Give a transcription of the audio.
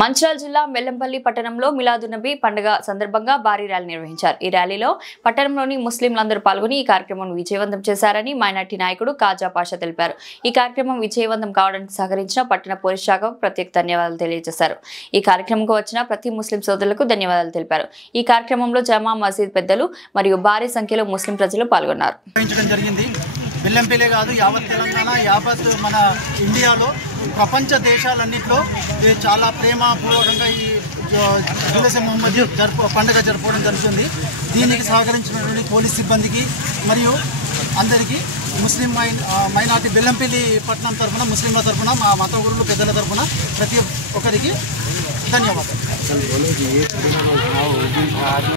మంచిర్యాల జిల్లా మెల్లంపల్లి పట్టణంలో మిలాదున్నబీ పండుగ సందర్భంగా భారీ ర్యాలీ నిర్వహించారు। ఈ ర్యాలీలో పట్టణంలోని ముస్లింలందరూ పాల్గొని ఈ కార్యక్రమాన్ని విజయవంతం చేశారని మైనార్టీ నాయకుడు కాజా పాషా తెలిపారు। ఈ కార్యక్రమం విజయవంతం కావడానికి సహకరించిన పట్టణ పోలీస్ శాఖకు ప్రత్యేక ధన్యవాదాలు తెలియజేశారు। ఈ కార్యక్రమంకు వచ్చిన ప్రతి ముస్లిం సోదరులకు ధన్యవాదాలు తెలిపారు। ఈ కార్యక్రమంలో జమా మసీద్ పెద్దలు మరియు భారీ సంఖ్యలో ముస్లిం ప్రజలు పాల్గొన్నారు। బెల్లంపల్లి కాదు యావత్ తెలంగాణ యావత్ మన ఇండియాలో ప్రపంచ దేశాలన్నింటిలో చాలా ప్రేమపూర్వకంగా ఈ జులూస్ మొహమ్మద్ పండుగ జరుపుకోవడం జరుగుతుంది। దీనికి సహకరించినటువంటి పోలీస్ సిబ్బందికి మరియు అందరికీ ముస్లిం మైనార్టీ బెల్లంపల్లి పట్టణం తరఫున ముస్లింల తరఫున మా మత గురువులు పెద్దల తరఫున ప్రతి ఒక్కరికి ధన్యవాదాలు।